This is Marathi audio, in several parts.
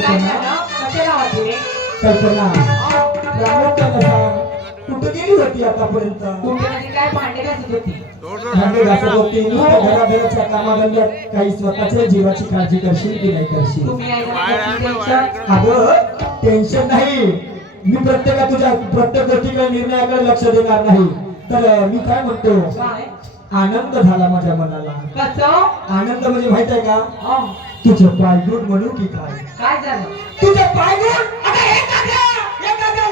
कल्पना कशाला होती रे? कल्पना प्रामुख्याने सांग कुठे गेली होती आतापर्यंत? कुठे म्हणजे काय भांडे घासत होती? भांडे घासत होती घराघराच्या कामाधंद्यात काही स्वतःच्या जीवाची काळजी करशील की नाही करशील? तुम्ही आहे ना टेन्शन? अगं टेन्शन नाही, मी प्रत्येक गोष्टीकडे निर्णयाकडे लक्ष देणार नाही. तर मी काय म्हणतो, काय? आनंद झाला माझ्या मनाला. कसं? आनंद म्हणजे माहित आहे का? अहो, तुझे पायगुण म्हणू की काय? काय झालं? तुझे पायगुण अगं एखाद्या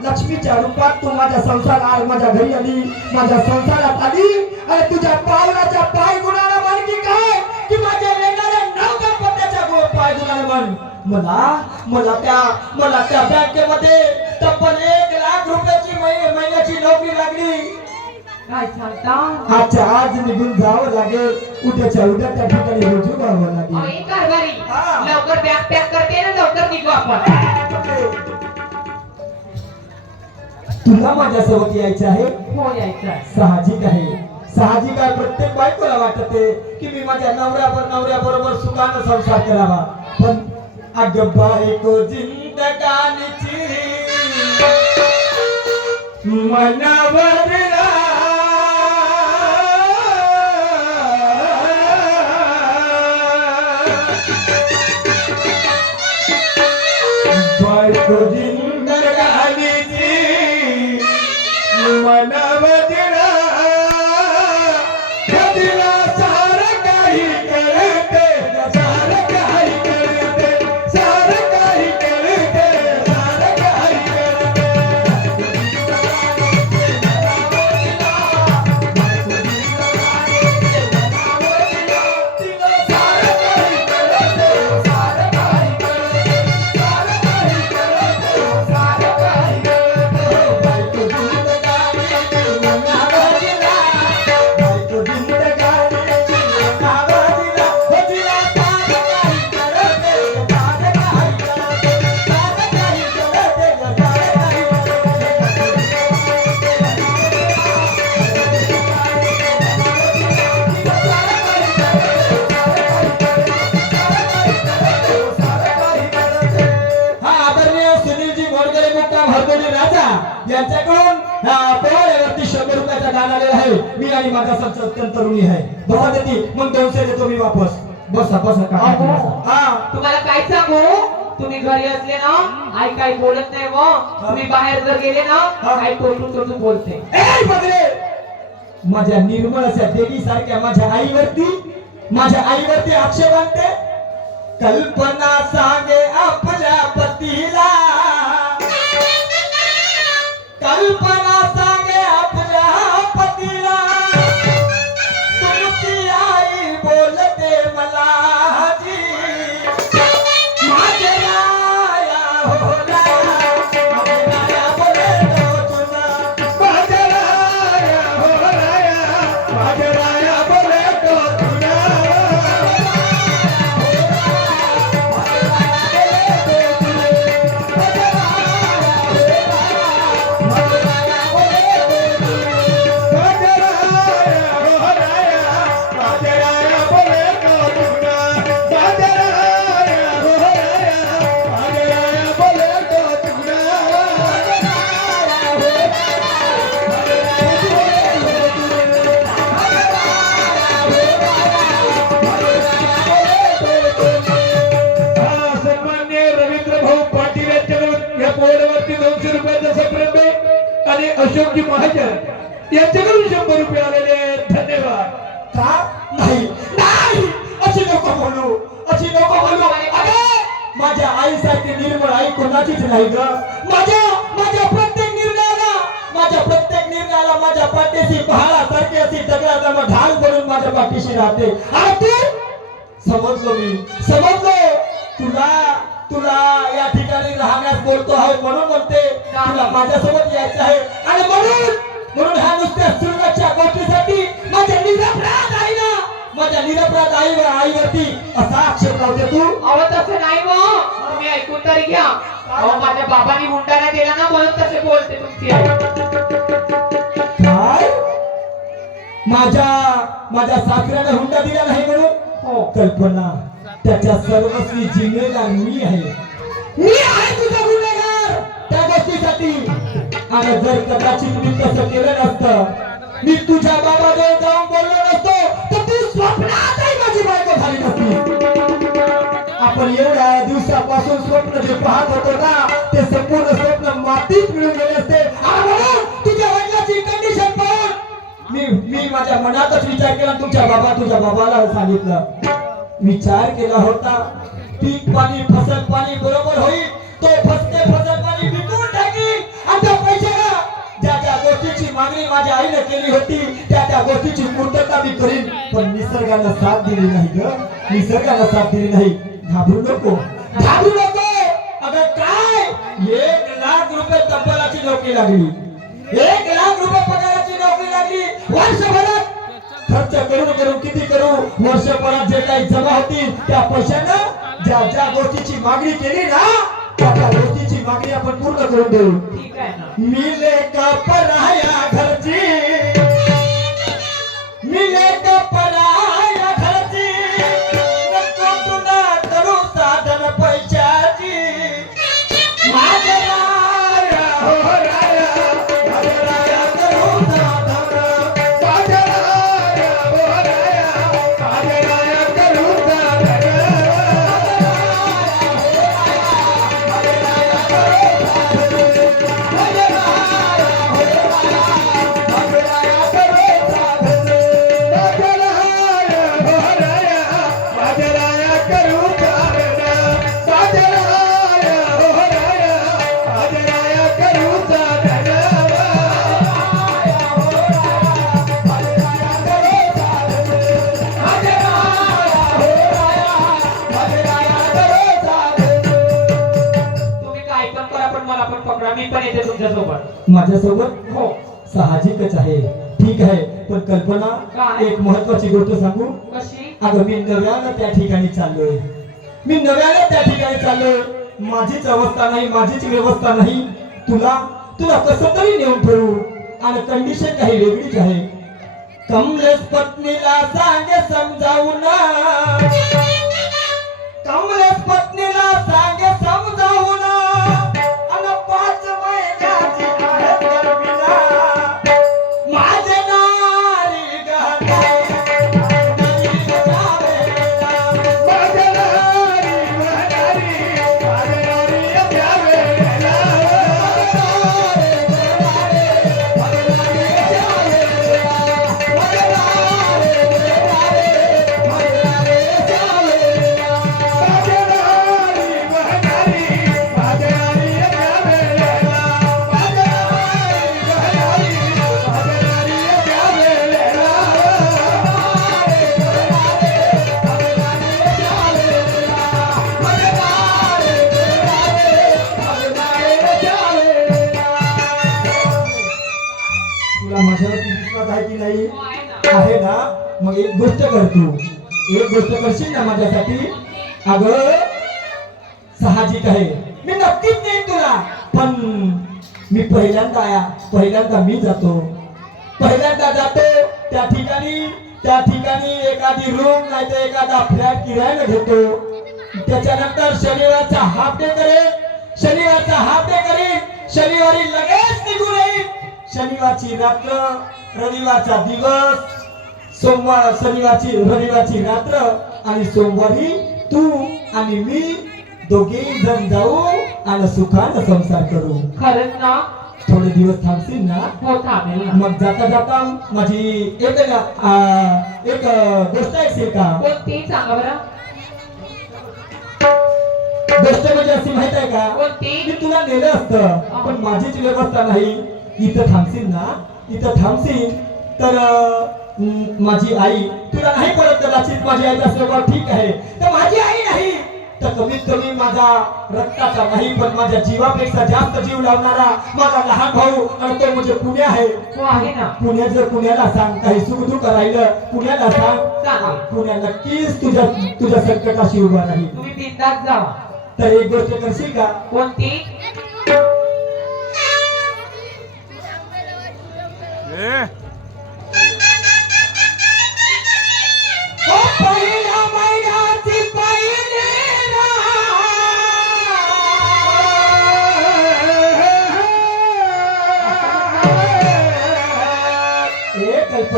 लक्ष्मीच्या रूपात तू माझ्या संसारात माझ्या घरी आली, माझ्या संसारात आली आणि तुझ्या पावलाच्या पायगुणाला म्हण की काय, की माझ्या येणाऱ्या नवदंपत्याच्या पायगुणाला म्हण. मला त्या बँकेमध्ये तब्बल 1 लाख रुपयाची महिन्याची नोकरी लागली. काय सांगता? आजच्या आज निघून जावं लागेल, उद्याच्या उद्या त्या ठिकाणी रुजू व्हावं लागेल. अहो, एक कारभारी. हा. लवकर बॅग पॅक करते ना, लवकर निघू आपण. तुला माझ्यासोबत यायचं आहे? हो, यायचं. साहजिक आहे, साहजिक आहे. प्रत्येक बायकोला वाटते की मी माझ्या नवऱ्याबरोबर सुखाने संसार करावा. पण अगं बायको जिंदगानीची मनावर बायको जिंदगानीची मनावर यांच्याकडून पोळ्यावरती 100 रुपयाचा दान आलेला आहे. मी आणि माझा संच अत्यंत तरुणी आहे. बसा देती मग 200 देतो मी वापस. बसा का? हा, तुम्हाला काय सांगू, तुम्ही घरी असले ना आई काही बोलत नाही. व तुम्ही बाहेर जर गेले ना आई तोटू बोलते. ए बगरे, माझ्या निर्मळ अशा देवी सारख्या माझ्या आईवरती आक्षेप आणते. कल्पना सांगे आपल्या पतीला, कल्पना सांगे आपल्या पतीला, तुमची आई बोलते मला जी, माझे राया हो राया, माझे राया बोले तो तुला, माझे राया हो राया, माझे राया बोले तो तुला. अशोकजी महाजन यांच्याकडून 100 रुपये आलेले. धन्यवाद. का नाही अशी नको बोलू. अरे माझ्या आईसारखी निर्मळ आई कोणाचीच नाही ग. माझ्या प्रत्येक निर्णयाला माझ्या पाठीशी पहाडासारखी अशी दगडाचा ढाल बनून माझ्या पाठीशी राहते. आणि तू समजलो तुला या ठिकाणी राहण्यास बोलतो आहे म्हणून म्हणते तुला माझ्यासोबत यायचं आहे. आणि म्हणून ह्या नुसत्या सुरक्षाच्या गोष्टीसाठी माझ्या निरपराध आईवरती असा आक्षेप लावते तू. अहो तसं नाही मग, तुम्ही ऐकून तरी घ्या. अहो माझ्या बाबांनी हुंडा नाही दिला ना म्हणून तसे बोलते तुमची आई. काय? माझ्या सासऱ्याने हुंडा दिला नाही म्हणून? हो. कल्पना त्याच्या सर्वस्वी जिम्मेदार मी आहे. मी आहे तुझा गुन्हेगार त्या गोष्टीसाठी. आणि जर कदाचित मी तसं केलं नसतं, मी तुझ्या बाबाजवळ जाऊन बोललो नसतो, तर तू स्वप्नातही माझी बायको झाली नसती. आपण एवढ्या दिवसापासून स्वप्न जे पाहत होतो ना, ते संपूर्ण स्वप्न मातीत मिळून गेले असते. आणि म्हणून तुझ्या वडिलांची कंडिशन पाहून मी माझ्या मनातच विचार केला. तुझ्या बाबाला सांगितलं, विचार केला होता, पीक पाणी फसल पाणी बरोबर होईल, तो फसते फसल पाणी विकून टाकील आणि त्या पैशाला ज्या गोष्टीची मागणी माझ्या आईने केली होती त्या गोष्टीची पूर्तता मी करीन. पण निसर्गाला साथ दिली नाही ग, निसर्गाला साथ दिली नाही. घाबरू नको, घाबरू नको. अगं काय 1,00,000 रुपये तब्बलाची नोकरी लागली, 1,00,000 रुपये पगाराची नोकरी लागली. वर्षभरात खर्च करून किती करू, वर्षभरात जे काही जमा होतील त्या पैशानं ज्या गोष्टीची मागणी केली ना, त्या गोष्टीची मागणी आपण पूर्ण करून देऊ. ठीक आहे ना. मिले का पराया घरची, मिले का पराया घरची, नको तुला करू साधन पैशाची. माझ्या राया हो राया, माझ्या राया करू साधन, माझ्या राया हो राया, माझ्या राया करू साधन. मी पण येते तुमच्या सोबत. माझ्यासोबत हो साहजिकच आहे. ठीक आहे, पण कल्पना, काय? एक महत्वाची गोष्ट सांगू. कशी? अगं मी नव्यानं त्या ठिकाणी चाललोय, मी नव्यानं त्या ठिकाणी चाललोय. माझीच अवस्था नाही, माझीच व्यवस्था नाही. तुला कसं तरी नेऊन ठेवू. आणि कंडिशन काही वेगळीच आहे. कमलेश पत्नीला सांगे समजावून, कमलेश पत्नीला सांगे समजावून, आणि 5 महिन्याची आहे गर्भिणा. माझे नारी गहनाई, नारी जावेला, माझे नारी गहनाई, माझे नारी जावेला, माझे नारी जावेला, माझे नारी जावेला, माझे नारी जावेला, माझे नारी गहनाई, माझे नारी जावेला, माझे नारी गहनाई, माझे नारी जावेला, तुला माझ्यावरती विश्वास आहे की नाही? हो, आहे ना. आहे ना? मग एक गोष्ट कर तू, एक गोष्ट करशील ना माझ्यासाठी? अगं साहजिक आहे, मी नक्कीच देईन तुला. पण मी पहिल्यांदा मी जातो, पहिल्यांदा जातो त्या ठिकाणी एखादी रूम नाही तर एखादा फ्लॅट किरायाला घेतो. त्याच्यानंतर शनिवारचा हाफ डे करेन, शनिवारी लगेच निघून येईल. शनिवारची रात्र, रविवारचा दिवस, रविवारची रात्र आणि सोमवारी तू आणि मी दोघेही जण जाऊ आणि सुखानं संसार करू. खरंच ना? थोडे दिवस थांबशील ना? हो थांबेल ना. मग जाता माझी एक गोष्ट ऐकशील का? कोणती सांगा बरं. गोष्ट म्हणजे अशी माहित आहे का? कोणती? मी तुला नेलं असतं, पण माझीच व्यवस्था नाही. इथं थांबशील ना, इथं थांबशील तर माझी आई तुला नाही पडत कदाचित. माझी आई स्वभाव ठीक आहे, तर माझी आई नाही तर कमीत कमी माझा रक्ताचा नाही पण माझ्या जीवापेक्षा जास्त जीव लावणारा माझा लहान भाऊ, आणि तो म्हणजे पुणे आहे. हो आहे ना. पुण्याला सांग, काही सुखदुःख राहिलं पुण्याला सांग. पुण्या नक्कीच तुझ्या संकटाशी उभा राहील. तुम्ही बिनधास्त जावा. तर एक गोष्ट करशील का? कोणती? पहिल्या महिन्याची पहिली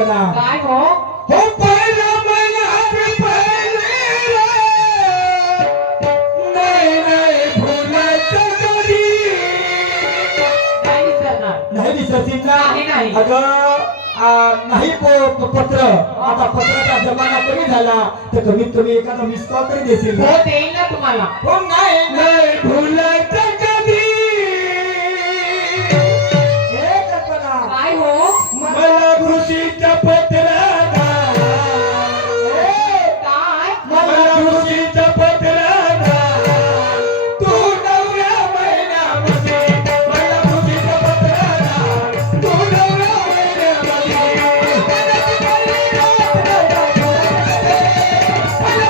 कल्पना काय हो हो पहिला महिन्यात पहिले रे, नाही नाही भुलायचं कधी. काय विसरणार नाही विसरतील ना नाही, नाही. अगं नाही पत्र आता पत्राचा जमाना कमी झाला तर कमीत कमी एखादा मिस कॉल तरी देशील हो ना? देईल ना तुम्हाला हो नाही नाही भुलायचं कधी. हे कल्पना काय हो मला खुशीच्या पत्राला, काय मला खुशीच्या पत्राला तू 9व्या महिन्यामध्ये, मला खुशीच्या पत्राला तू 9व्या महिन्यामध्ये.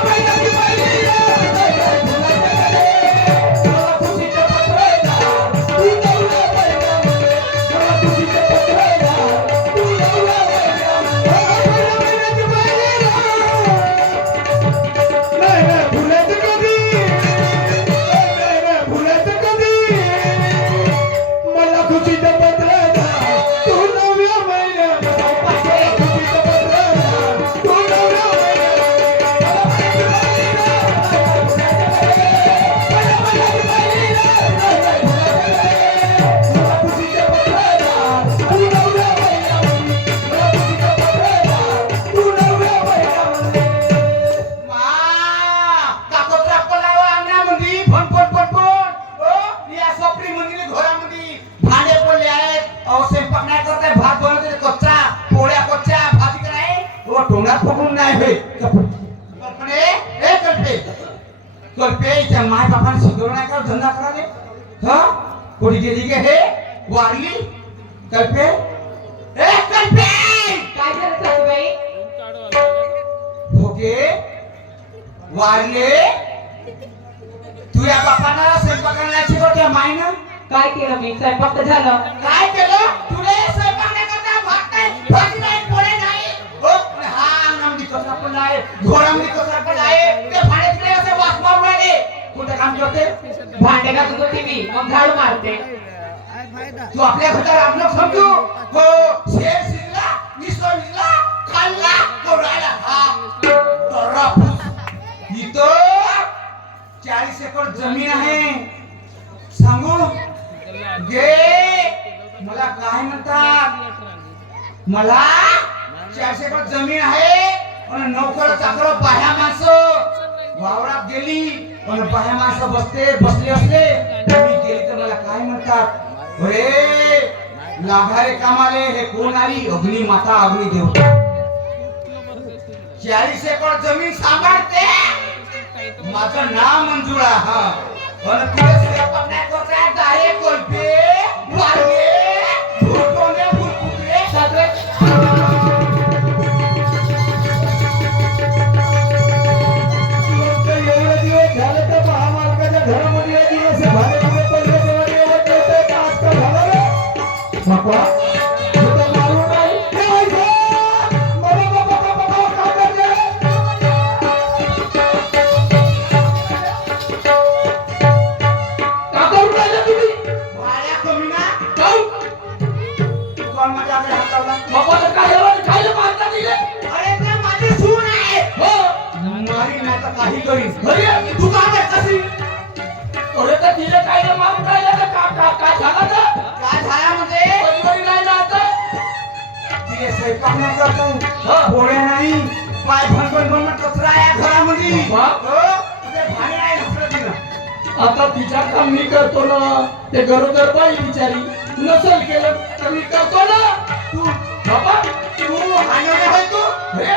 महिन्याची पहिली रात नाही काय भुलायचं कधी. मला महिन्याची पहिली रात नाही काय भुलायचं कधी. मला खुशीच्या पत्राला तू 9व्या महिन्यामध्ये, मला खुशीच्या पत्राला तू 9व्या महिन्यामध्ये. महिन्याची पहिली रात नाही नाही भुलायचं कधी, नाही नाही भुलायचं कधी. मला खुशीच्या पत्राला तू 9व्या महिन्यामध्ये, मला खुशीच्या पत्राला तू 9व्या महिन्यामध्ये. मला महिन्याची पहिली रात नाही काय भुलायचं कधी. मला खुशीच्या पत्राला तू 9व्या महिन्यामध्ये, मला खुशीच्या पत्राला तू 9व्या महिन्यामध्ये. काकोत्रा पलावा अंगणामध्ये फणफण या सोपरी मंदिर घरामध्ये भांडे पडले आहेत. अहो स्वयंपाक नाही करताय, भात बनवते कच्चा, पोळ्या कच्च्या, भाजी काय ओ टोंगात पकडून नाही होय. कल्पने ए कल्पे इथे माय बापाने शिकवलं नाही का धंदा कराले. हा कोणी गेली गे हे वारली कल्पे ए कल्पे काय करत सासूबाई ओके वारले तुझ्या बापाला स्वयंपाकाला नाही शिकवते मायनं काय केलं मी स्वयंपाक तर झालं काय केलं तुले स्वयंपाक नाही करता भात नाही भाजी नाही पोळे नाही हो पण हा अंगणामध्ये कचरा पडला आहे घोडामध्ये कचरा पडला आहे ते भांडे तिकडे असे वास मारून राहिले कोणतं काम करते भांडे घासत होती मी मग झाडू मारते तू आपल्या घरचा रामलोक समजू हो शेर शिजला विसव विजला खाल्ला कोरायला हा तरफूस इथं 40 एकर जमीन आहे सांगू गे मला काय म्हणतात मला 40 एकर जमीन आहे आणि नोकर चाकर बाह्या माणसं वावरात गेली पण बाह्या माणसं बसले असले मी गेली तर मला काय म्हणतात अरे लाभारे कामाले हे कोण आली अग्नी माता अग्नी देव 40 एकर जमीन सांभाळते माझं नाव मंजुळा हा पण तुला स्वयंपाक नाही करताय दारे कोलपे वारगे भूतोंडे भूतपुत्रे सगळे एवढे दिवस झाले तर महामार्गाच्या घरामध्ये दिवस भाडे पडले तेव्हा एवढं कळतंय का आजकाल झालं रे बापा इथं मारू नाही हे ऐका बाबा बाबा बाबा काय करते का करू राहिले तुम्ही भाड्या कमी ना काहून? तू कोण माझ्या आपल्या हाताला बाबा तर काय झालं खायला मारता दिले अरे ते माझी सून आहे हो मारी नाही तर काही करीन घरी आहे. तू का काय कशी अरे तर तिला काय नाही मारून राहिला तर काय झालं तर काय झाला म्हणजे परिवारी नाही ना आता तिने स्वयंपाक नाही करतो हा. पोळ्या नाही पाय भनभन भनभन कचरा आहे घरामध्ये बाबा. हो? तुझे भांडे नाही घासलं तिनं आता तिच्या काम मी करतो ना ते गरोदर बाई बिचारी नसल केलं तर मी करतो ना तू बाबा तू हांडवणे होय तू हे,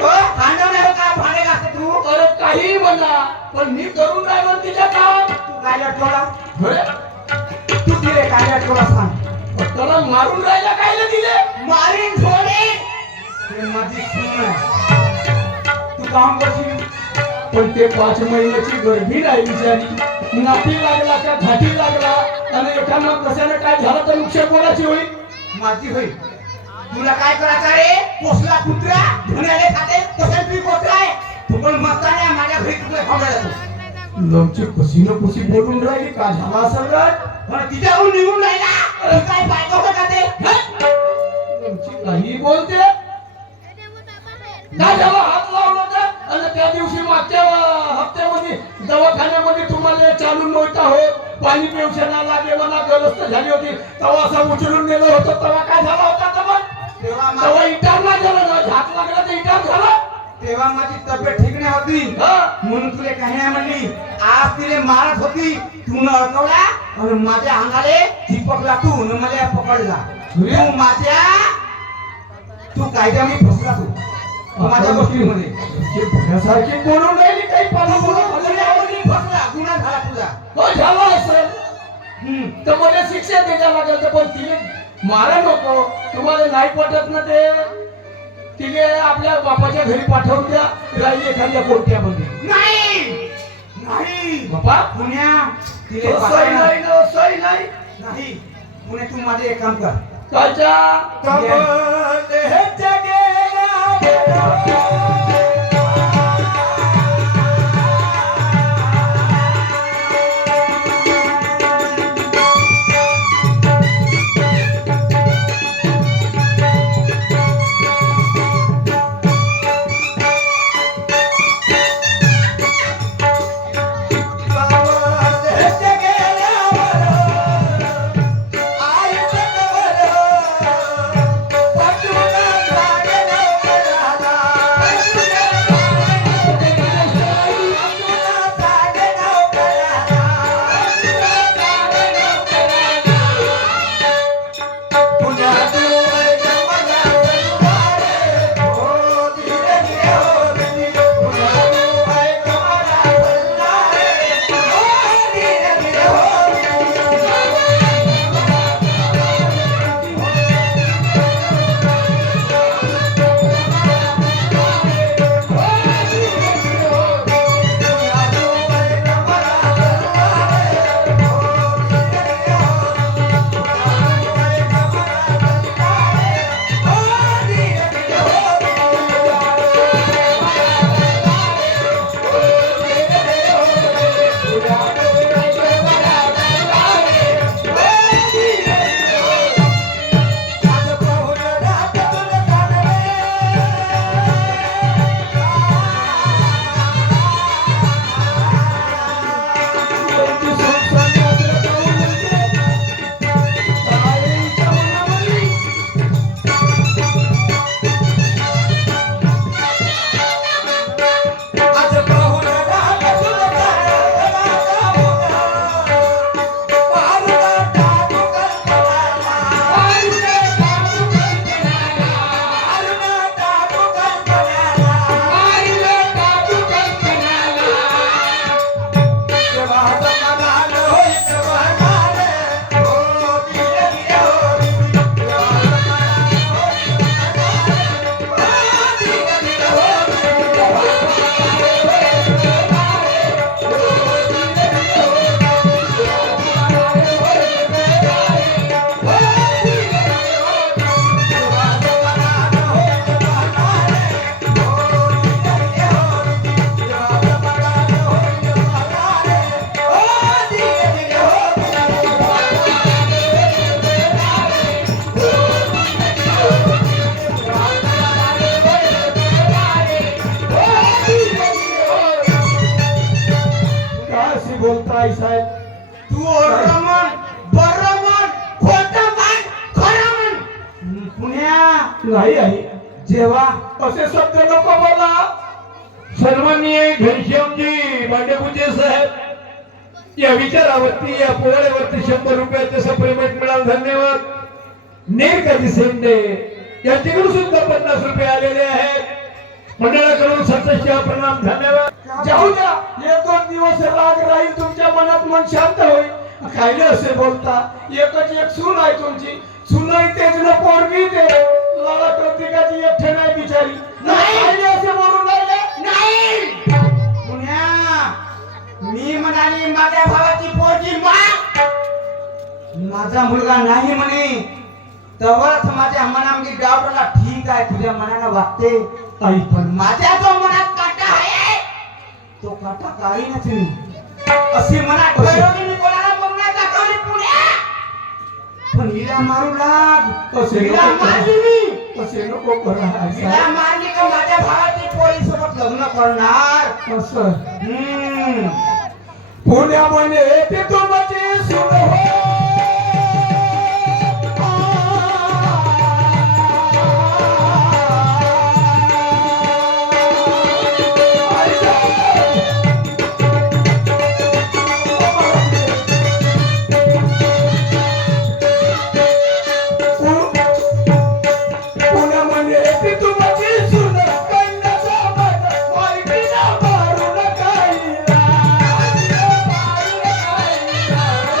हो हांडवणे हो का भांडे घासते तू अरे काही म्हणा पण मी करून राहिलो तिच्या काम तू काय लटवला हे, तू तिले काय लटवला सांग पण त्याला मारून राहिला काय दिले मारीन झोडे ते माझी सून आहे तू काम करशील पण ते 5 महिन्याची गर्भी नाही बिचारी नाती लागला का घाटी लागला आणि एखादा कशाने काय झालं तर नुकसान कोणाची होईल माझी होईल तुला काय करायचं रे पोसला कुत्रा धुण्याले खाते तसं तुम्ही कोत्रा आहे तू पण मस्ताने माझ्या घरी तुला खावला जातो लोकची कशी न कशी बोलून राहिली का झाला असेल काय पण तिच्याहून निघून राहिला तू काय बायको का ते लोकची काही बोलते काय झालं हात लावला होता आणि त्या दिवशी मागच्या हप्त्यामध्ये दवाखान्यामध्ये तुम्हाला चालून नव्हता होत पाणी पेन्शना लागे म्हणा गलस्त झाली होती तेव्हा असं उचलून नेलं होतं तेव्हा काय झाला होता तेव्हा इटारला गेलं ना झाक लागला तर इटार झाला तेव्हा माझी तब्येत ठीक नाही होती म्हणून तुले काही नाही म्हणली आज तिले मारत होती तू न अडकवला आणि माझ्या अंगाले चिपकला तू न मला पकडला तू कायद्याने फसला तू माझ्या गोष्टीमध्ये भण्यासारखी बोलून राहिली काही फसला गुन्हा झाला तुझा हो झाला असेल तर मला शिक्षा द्यायला लागेल तर पण तिने मारा नको तुम्हाला नाही पटत ना ते तिने आपल्या बापाच्या घरी पाठवून द्या राहिली एखाद्या कोर्ट्यामध्ये नाही नाही बापा पुण्या तिले सही नाही ना सही नाही नाही पुणे तू माझे एक काम कर काचा कमल हे जगेला बोलताय साहेब तू रमण बरमण खोटं म्हण खरं म्हण पुण्या नाही आहे जेव्हा असे शब्द नको बोला सन्माननीय घनश्यामजी मांडेपुजे साहेब या विचारावरती या पोळ्यावरती 100 रुपयाचं सप्लिमेंट मिळालं धन्यवाद नेरकाजी सेंडे यांच्याकडून सुद्धा 50 रुपये आलेले आहेत मंडळाकडून सततच्या प्रणाम धन्यवाद जाऊ द्या 1-2 दिवस राग राहील तुमच्या मनात मन शांत होईल खायले असे बोलता एकच एक सून आहे तुमची सुनही तेच न पोरगी ते लाला प्रत्येकाची एकटे नाही बिचारी नाही. खायले असे बोलून राहिले नाही पुण्या मी म्हणाली माझ्या भावाची पोरगी माझा मुलगा नाही म्हणे तेव्हाच माझ्या मनामध्ये डावटला ठीक आहे तुझ्या मनाला वाटते आई पण माझ्या जो मनात काटा आहे तो काटा काही नाही अशी मनात ठरवली मी कोणाला बोलू नाही दाखवली पुण्या पण हिला मारू लाग असे हिला नको मारली मी असे नको करा हिला मारली का माझ्या भावाची पोरीसोबत लग्न करणार असं हम्म. पुण्यामध्ये येते तुमची सून हो. पुण्यामध्ये येते तुमची सून कन्याचा मालकीला मारून खाईला.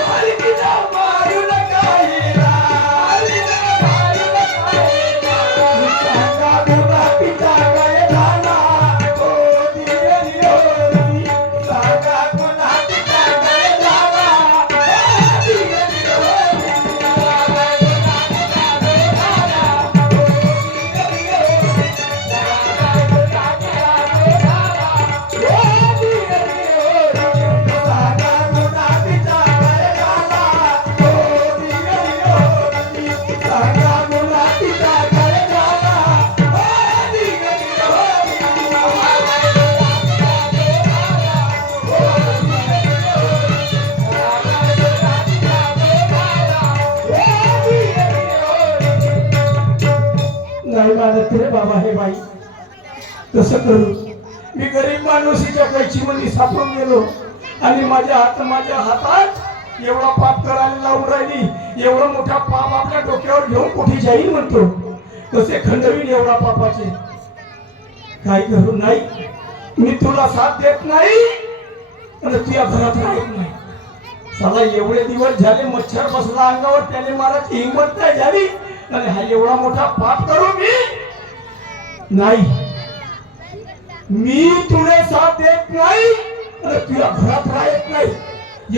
मालकीला मारून खाईला. सांगा गुन्हा पिता काय झाला, तो दिले निरोधी. सांगा गुन्हा पिता काय झाला, तो दिले निरोधी. नाही मानत रे बाबा हे बाई, कसं करू? मी गरीब माणूसीच्या कैची मध्ये सापडून गेलो आणि माझ्या हातात एवढा पाप करायला लावून राहिली. एवढा मोठा पाप आपल्या डोक्यावर घेऊन कुठे जाईल म्हणतो. कसे खंडवीन एवढा पापाचे. काय करू? नाही, मी तुला साथ देत नाही आणि तुझ्या घरात राहत नाही. साला एवढे दिवस झाले मच्छर बसला अंगावर, त्याने मारायची हिंमत नाही झाली आणि हा एवढा मोठा पाप करू मी? नाही, मी तुला साथ देत नाही आणि तुझ्या घरात राहत नाही.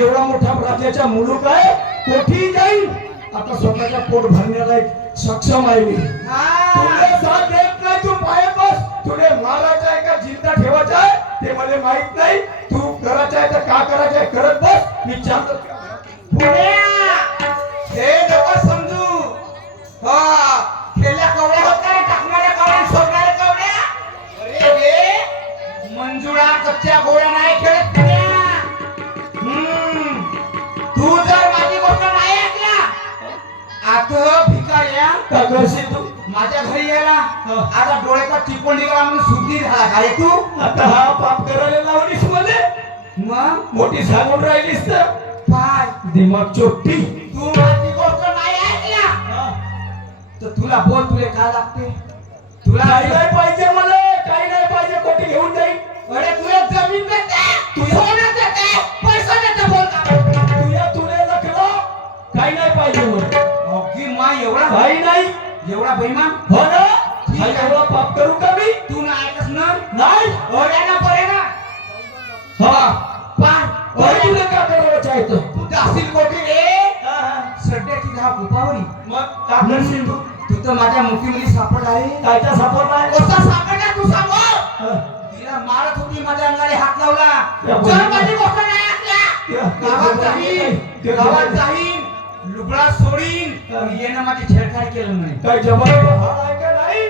एवढा मोठा राजाचा मुलूक आहे, कोठी जाईल. आता स्वतःच्या पोट भरण्याला एक सक्षम आहे मी. तुला साथ देत नाही, तू पाय बस. तुला मारायचं आहे का जिंदा ठेवायचं आहे ते मला माहित नाही. तू करायचं आहे तर का करायचं आहे करत बस. मी चालतो पुण्या हे नको समजू. हा खेळल्या कवड्या होत नाही, टाकणाऱ्या कवड्या, सोडणाऱ्या कवड्या. अरे रे मंजुळा कच्च्या गोळ्या नाही खेळत पुण्या. तू जर माझी गोष्ट नाही ऐकल्या आता भिकाऱ्या का करशील तू? माझ्या घरी यायला आता डोळ्याचा टिपून निघाला म्हणून शुद्धी झाला का रे तू? आता हा पाप करायला लावलीस मध्ये मग मोठी सांगून राहिलीस तर पाय दिमाग चोट्टी. तू माझी गोष्ट नाही ऐकल्या तर तुला बोल तुला काय लागते? तुला काही नाही पाहिजे मला, काही नाही पाहिजे. कोटी घेऊन जाईल. अरे तुला जमीन देते, तू सोनं देते, पैसा देते, बोल का? तुला लखलो काही नाही पाहिजे मला. अगदी मा एवढा काही नाही. एवढा बेईमान हो ना? हा एवढा पाप करू का मी? तू ना ऐकस ना नाही. ओऱ्या ना परे ना हा पाय अरे तुला का करायचं आहे तर? तू दासील कोटी रे सड्याची दहा गोपावरी. मग का करशील तू? तू तर माझ्या मुठीमध्ये सापडला आहे. कायचा सापडला आहे? कसा सापडला तू सांग. हा. तिला मारत होती, माझ्या अंगाने हात लावला. या जर बोल. माझी गोष्ट नाही ऐकल्या गावात जाईन लुगडा सोडीन पण येणं माझी छेडछाड केलं म्हणे. काय जमाल हा आहे का नाही?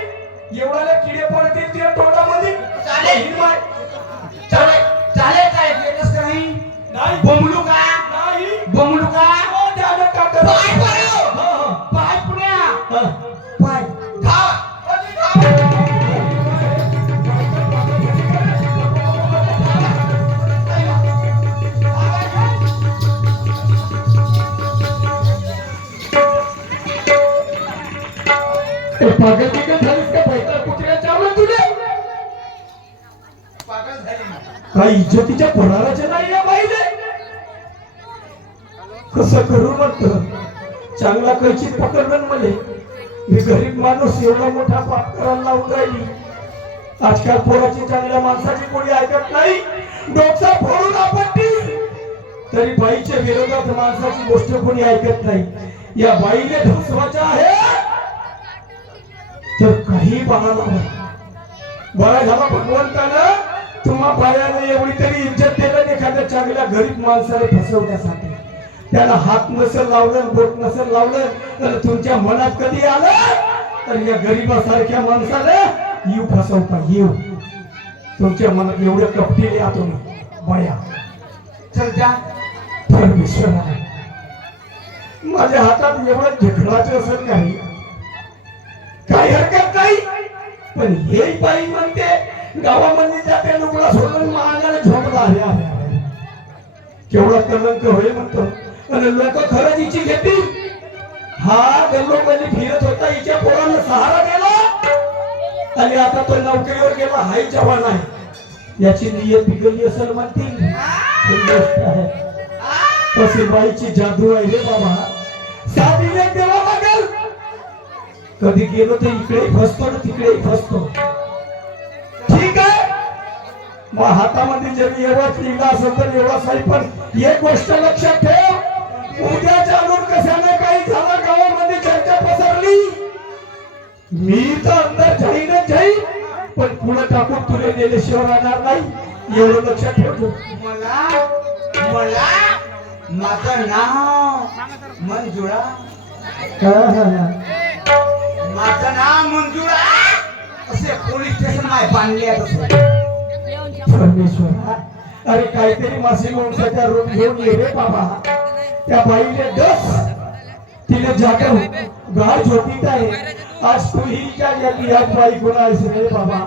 एवढ्याला किडे पडतील तुझ्या तोंडामध्ये. चालेल. हिरवाय. चालेल चालेल काय येतच का नाही? नाही. बोंबलू का नाही. बोंबलू का हो, त्यानं का करू? पाय पडू. हा, हा. पाय पुण्या हा. पाय धाव. कधी धाव. पागल बिगल झालीस का? पैसा कुत्र्या चावलं तुझे? पागल झाली ना. काही इज्जतीच्या पोराचे नाही या बाईले. कसं करू म्हणत? चांगला कैची पकडलं मले. मी गरीब माणूस एवढा मोठा पाप करायला लावून राहिली. आजकाल पोराची चांगल्या माणसाची कोणी ऐकत नाही. डोकसा फोडून आपत्ती तरी बाईच्या विरोधात माणसाची गोष्ट कोणी ऐकत नाही. या बाईने ढोसवाचा आहे तर काही बाळाला बरा झाला भगवंतानं तुम्हा बायाने एवढी तरी इज्जत दिलं एखाद्या चांगल्या गरीब माणसाला फसवण्यासाठी. त्याला हात नसेल लावलं, बोट नसेल लावलं तर तुमच्या मनात कधी आलं तर या गरीबासारख्या माणसाला येऊ फसवता येऊ. तुमच्या मनात एवढं कपटी या तुम्ही बया चल जा. परमेश्वर आहे. माझ्या हातात एवढं झिखराचं असेल काही काही हरकत नाही, पण हे बाई म्हणते गावामध्ये जाते लुगडा सोडून महागाने झोपला. अरे अरे अरे केवढा कलंक होईल म्हणतो. आणि लोक खरंच हिची घेतील. हा गल्लोमध्ये फिरत होता, हिच्या पोराला सहारा दिला आणि आता तो नोकरीवर गेला. हाय जवान आहे, याची नियत बिघडली असेल म्हणतील. ही गोष्ट आहे. तशी बाईची जादू आहे रे बाबा. साधीने देवा लागेल. कधी गेलो तर इकडे फसतो ना तिकडे फसतो. ठीक आहे, मग हातामध्ये जरी एवढाच लिहिला असेल तर एवढाच आहे. पण एक गोष्ट लक्षात ठेव, उद्या चालून कशाने काही झाला गावामध्ये चर्चा पसरली, मी तर अंदर जाईनच जाईन, पण पुढे टाकून तुला नेल्याशिवाय राहणार नाही. एवढं लक्षात ठेव तू. मला मला माझं नाव मंजुळा. माझं नाव मंजुळा. असे पोलीस स्टेशन माय बांधले परमेश्वर, अरे काहीतरी मासे मांसाचा रूप घेऊन ये रे बाबा. त्या बाईने डस तिने जागव गाड झोपीत आहे. आज तू ही क्या गेली या बाई गुन्हा आहेस रे बाबा.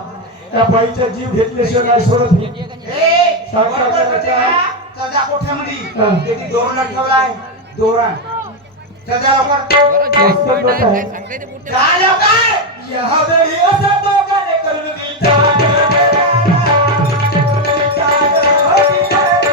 त्या बाईचा जीव घेतल्याशिवाय नाही सोडत ही. सजा कोठ्यामध्ये त्याची दोरण ठेवलाय. दोरण सजा लवकर मस्त लोक आहे. जा लवकर. यहाँ